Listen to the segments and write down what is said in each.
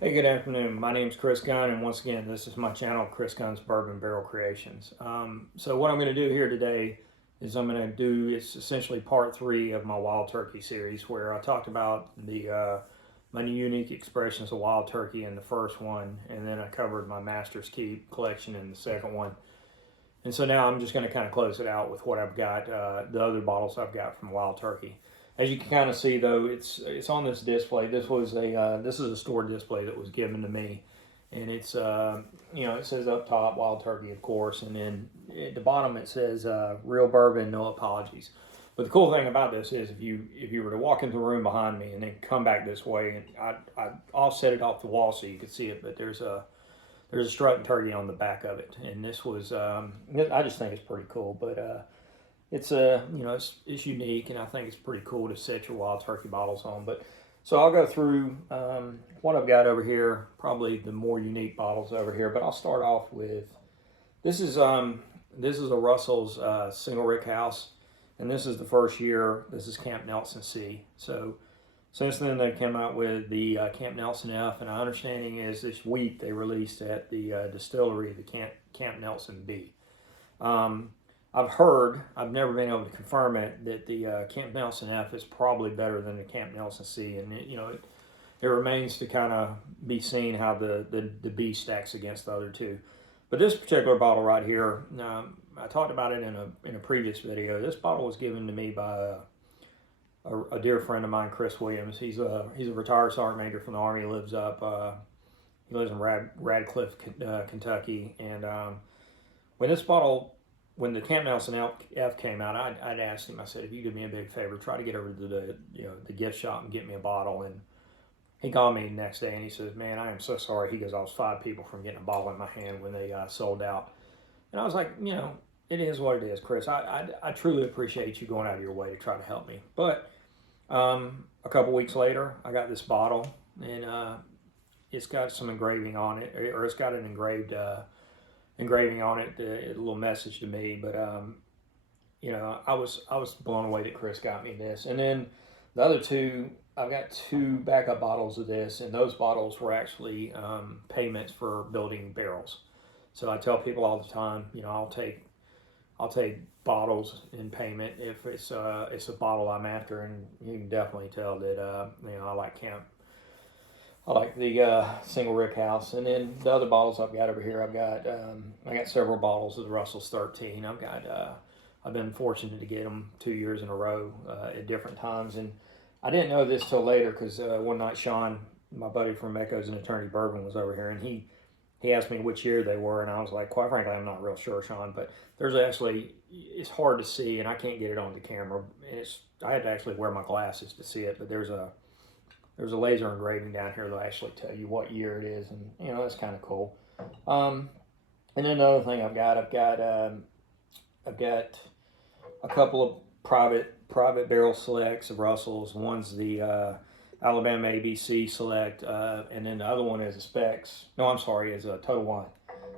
Hey, good afternoon. My name is Chris Gunn, and once again, this is my channel, Chris Gunn's Bourbon Barrel Creations. So what I'm going to do here today is it's essentially part three of my Wild Turkey series, where I talked about my unique expressions of wild turkey in the first one, and then I covered my Master's Keep collection in the second one. And so now I'm just going to kind of close it out with what I've got, the other bottles I've got from Wild Turkey. As you can kind of see, though, it's on this display. This is a store display that was given to me, and it says up top Wild Turkey, of course, and then at the bottom it says Real Bourbon, no apologies. But the cool thing about this is if you were to walk into the room behind me and then come back this way, and I'll set it off the wall so you can see it, but there's a strut and turkey on the back of it, and this was I just think it's pretty cool. But it's unique, and I think it's pretty cool to set your wild turkey bottles on. But so I'll go through what I've got over here, probably the more unique bottles over here. But I'll start off with this is a Russell's single rick house, and this is the first year. This is Camp Nelson C. So since then, they've come out with the Camp Nelson F, and our understanding is this week they released at the distillery the Camp Nelson B. I've heard, I've never been able to confirm it, that the Camp Nelson F is probably better than the Camp Nelson C, and it remains to kind of be seen how the B stacks against the other two. But this particular bottle right here, I talked about it in a previous video. This bottle was given to me by a dear friend of mine, Chris Williams. He's a retired sergeant major from the Army. He lives in Radcliffe, Kentucky. And when this bottle, when the Camp Nelson F came out, I'd asked him. I said, if you do me a big favor, try to get over to the gift shop and get me a bottle. And he called me the next day and he says, man, I am so sorry. He goes, I was 5 people from getting a bottle in my hand when they sold out. And I was like, it is what it is, Chris. I truly appreciate you going out of your way to try to help me. But a couple weeks later, I got this bottle, and it's got some engraving on it, or it's got an engraving on it, a little message to me. But I was blown away that Chris got me this. And then the other two, I've got 2 backup bottles of this, and those bottles were actually payments for building barrels. So I tell people all the time, I'll take bottles in payment if it's a bottle I'm after, and you can definitely tell that I like Camp. I like the single rick house, and then the other bottles I've got over here. I got several bottles of the Russell's 13. I've been fortunate to get them 2 years in a row at different times, and I didn't know this till later because one night Sean, my buddy from Echoes and Eternity Bourbon, was over here, and he asked me which year they were, and I was like, quite frankly, I'm not real sure, Sean. But it's hard to see, and I can't get it on the camera. I had to actually wear my glasses to see it. But there's a laser engraving down here that'll actually tell you what year it is, and that's kind of cool. And then another thing I've got a couple of private barrel selects of Russell's. One's the Alabama ABC Select, and then the other one is a Specs. No, I'm sorry, is a Total Wine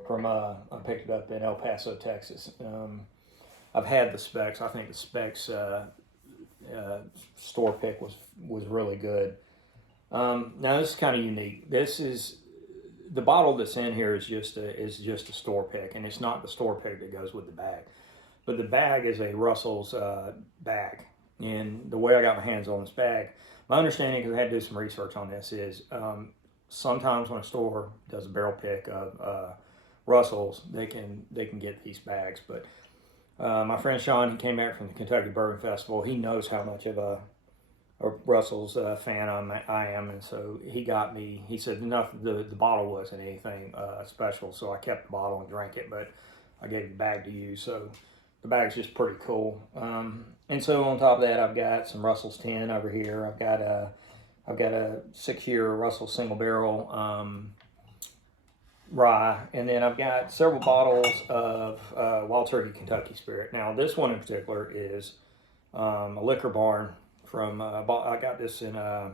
from I picked it up in El Paso, Texas. I've had the Specs. I think the Specs store pick was really good. Now this is kind of unique. This is the bottle that's in here is just a store pick, and it's not the store pick that goes with the bag, but the bag is a Russell's bag. And the way I got my hands on this bag, my understanding, because I had to do some research on this, is sometimes when a store does a barrel pick of Russell's, they can get these bags. But my friend Sean, he came back from the Kentucky Bourbon Festival. He knows how much of a Russell's fan I am, and so he got me. He said the bottle wasn't anything special, so I kept the bottle and drank it, but I gave the bag to you. So the bag's just pretty cool. And so on top of that, I've got some Russell's 10 over here. I've got a 6-year Russell single barrel rye, and then I've got several bottles of Wild Turkey Kentucky Spirit. Now this one in particular is a Liquor Barn from. I got this in I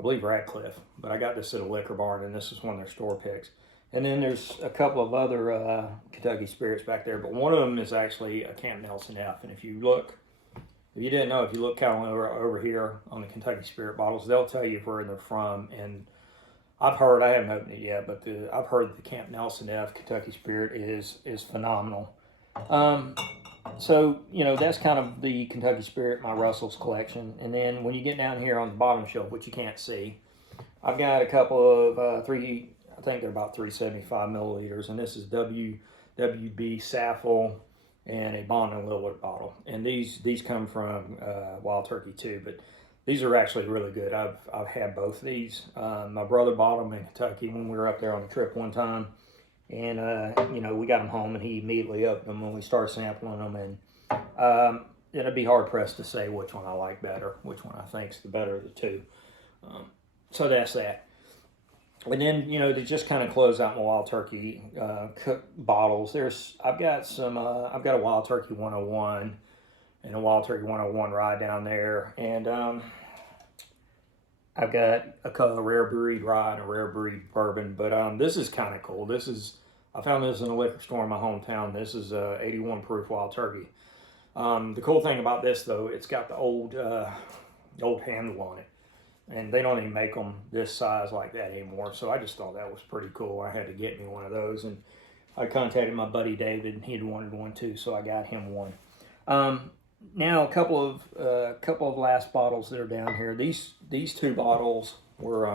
believe Radcliffe, but I got this at a Liquor Barn, and this is one of their store picks. And then there's a couple of other Kentucky Spirits back there, but one of them is actually a Camp Nelson F. And if you didn't know, if you look kind of over here on the Kentucky Spirit bottles, they'll tell you where they're from. And I've heard, I haven't opened it yet, but I've heard the Camp Nelson F Kentucky Spirit is phenomenal. Um, so, that's kind of the Kentucky Spirit, my Russell's collection. And then when you get down here on the bottom shelf, which you can't see, I've got a couple of I think they're about 375 milliliters, and this is WB Saffel and a Bond and Lillard bottle. And these come from Wild Turkey too, but these are actually really good. I've had both of these. My brother bought them in Kentucky when we were up there on the trip one time, and we got them home, and he immediately opened them when we started sampling them, and it'd be hard pressed to say which one I like better, which one I think's the better of the two. So that's that. And then, to just kind of close out my Wild Turkey bottles, I've got a Wild Turkey 101 and a Wild Turkey 101 rye down there. And I've got a rare breed rye and a rare breed bourbon. But this is kind of cool. I found this in a liquor store in my hometown. This is 81 proof Wild Turkey. The cool thing about this, though, it's got the old handle on it. And they don't even make them this size like that anymore. So I just thought that was pretty cool. I had to get me one of those. And I contacted my buddy David, and he'd wanted one too, so I got him one. Now a couple of last bottles that are down here. These two bottles were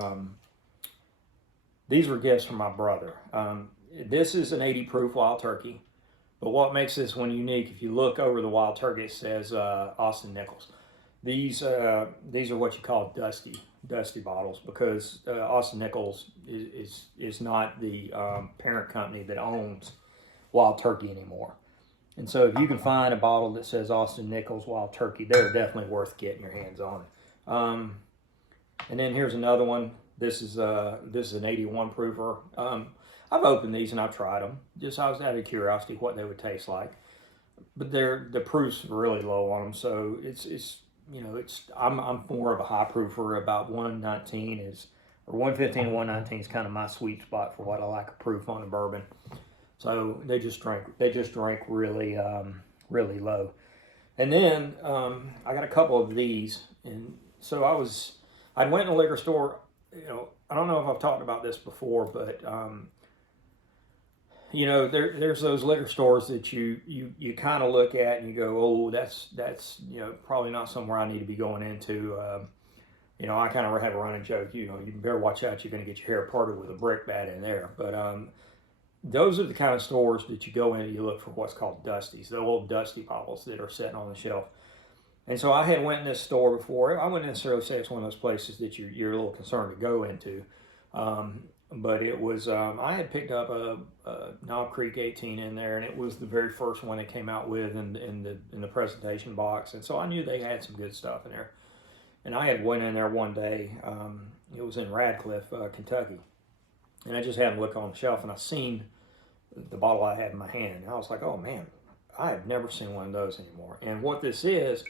these were gifts from my brother. This is an 80 proof Wild Turkey. But what makes this one unique, if you look over the Wild Turkey, it says Austin Nichols. These are what you call dusty bottles, because Austin Nichols is not the parent company that owns Wild Turkey anymore. And so if you can find a bottle that says Austin Nichols Wild Turkey, they're definitely worth getting your hands on. And then here's another one. This is an 81 proofer. I've opened these and I've tried them. Just I was out of curiosity what they would taste like. But the proof's really low on them, so I'm more of a high proofer. About 115 to 119 is kind of my sweet spot for what I like a proof on a bourbon. So they just drink really really low. And then I got a couple of these, and so I went in a liquor store. I don't know if I've talked about this before, but there's those liquor stores that you kind of look at and you go, oh, that's probably not somewhere I need to be going into. I kind of have a running joke, you better watch out, you're going to get your hair parted with a brick bat in there. But those are the kind of stores that you go in and you look for what's called dusties, the old dusty bottles that are sitting on the shelf. And so I had went in this store before. I wouldn't necessarily say it's one of those places that you're a little concerned to go into. But it was, I had picked up a Knob Creek 18 in there, and it was the very first one they came out with in the presentation box. And so I knew they had some good stuff in there. And I had went in there one day, it was in Radcliffe, Kentucky. And I just happened to look on the shelf, and I seen the bottle I had in my hand. And I was like, oh man, I have never seen one of those anymore. And what this is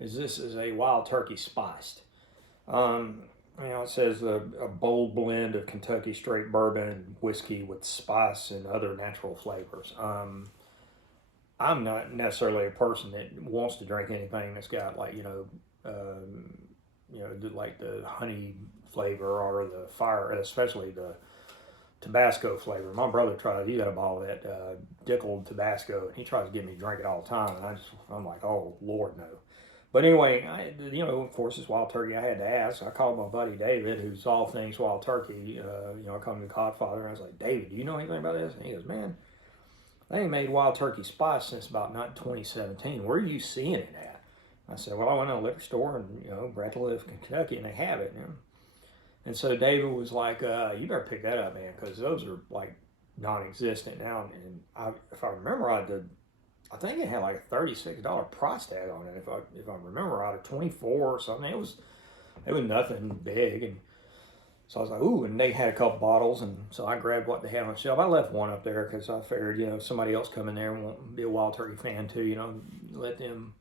this is a Wild Turkey spiced. It says a bold blend of Kentucky straight bourbon whiskey with spice and other natural flavors. I'm not necessarily a person that wants to drink anything that's got like like the honey flavor or the fire, especially the Tabasco flavor. My brother he got a bottle of that Dickel Tabasco, and he tries to get me to drink it all the time, and I'm like, oh Lord, no. But anyway, of course, it's Wild Turkey. I had to ask. I called my buddy David, who's all things Wild Turkey. I called him the Godfather, and I was like, David, do you know anything about this? And he goes, man, they ain't made Wild Turkey spice since about 2017. Where are you seeing it at? I said, well, I went to a liquor store in Radcliffe, Kentucky, and they have it. And so David was like, you better pick that up, man, because those are like non-existent now. And if I remember right, I think it had like a $36 price tag on it. If I remember right, or 24 or something. It was nothing big. And so I was like, ooh, and they had a couple bottles, and so I grabbed what they had on the shelf. I left one up there because I figured, somebody else come in there and won't be a Wild Turkey fan too, let them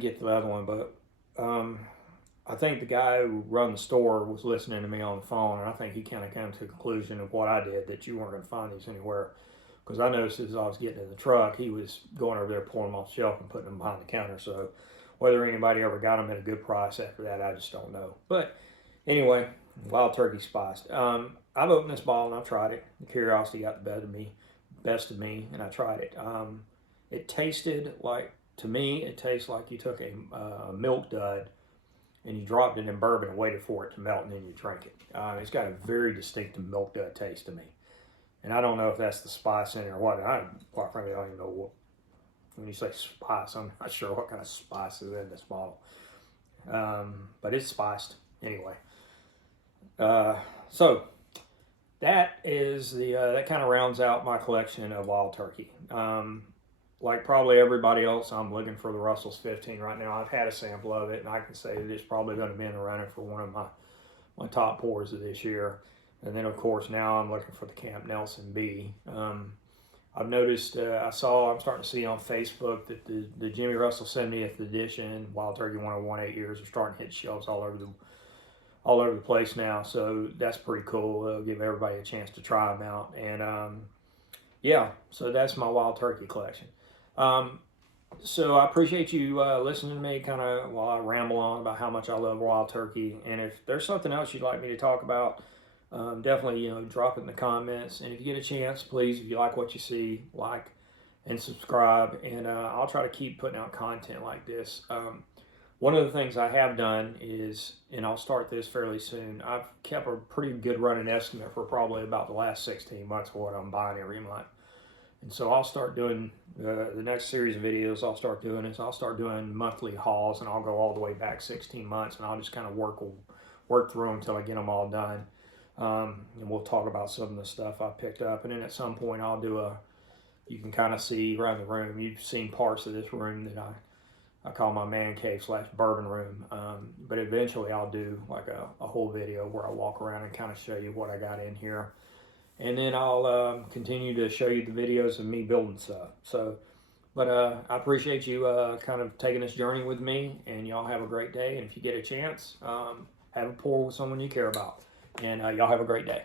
get the other one. But I think the guy who run the store was listening to me on the phone, and I think he kind of came to the conclusion of what I did, that you weren't going to find these anywhere. Because I noticed as I was getting in the truck, he was going over there, pulling them off the shelf and putting them behind the counter. So whether anybody ever got them at a good price after that, I just don't know. But anyway, Wild Turkey Spiced. I've opened this bottle and I've tried it. The curiosity got the best of me, and I tried it. It tasted like, to me, it tastes like you took a milk dud and you dropped it in bourbon and waited for it to melt, and then you drink it. It's got a very distinctive milk dud taste to me. And I don't know if that's the spice in it or what. Quite frankly, I don't even know what. When you say spice, I'm not sure what kind of spice is in this bottle. But it's spiced anyway. So that is that kind of rounds out my collection of Wild Turkey. Like probably everybody else, I'm looking for the Russell's 15 right now. I've had a sample of it, and I can say that it's probably going to be in the running for one of my top pours of this year. And then, of course, now I'm looking for the Camp Nelson B. I've noticed, I'm starting to see on Facebook that the Jimmy Russell 70th edition Wild Turkey 101 8 years are starting to hit shelves all over the place now. So that's pretty cool. It'll give everybody a chance to try them out. And yeah, so that's my Wild Turkey collection. So I appreciate you listening to me kind of while I ramble on about how much I love Wild Turkey. And if there's something else you'd like me to talk about, definitely, drop it in the comments. And if you get a chance, please, if you like what you see, like and subscribe. And I'll try to keep putting out content like this. One of the things I have done is, and I'll start this fairly soon, I've kept a pretty good running estimate for probably about the last 16 months of what I'm buying every month. And so I'll start doing the next series of videos. I'll start doing monthly hauls, and I'll go all the way back 16 months, and I'll just kind of work through them until I get them all done. And we'll talk about some of the stuff I picked up. And then at some point I'll do you can kind of see around the room. You've seen parts of this room that I call my man cave / bourbon room. But eventually I'll do like a whole video where I walk around and kind of show you what I got in here. And then I'll continue to show you the videos of me building stuff. But I appreciate you kind of taking this journey with me, and y'all have a great day. And if you get a chance, have a pour with someone you care about. And y'all have a great day.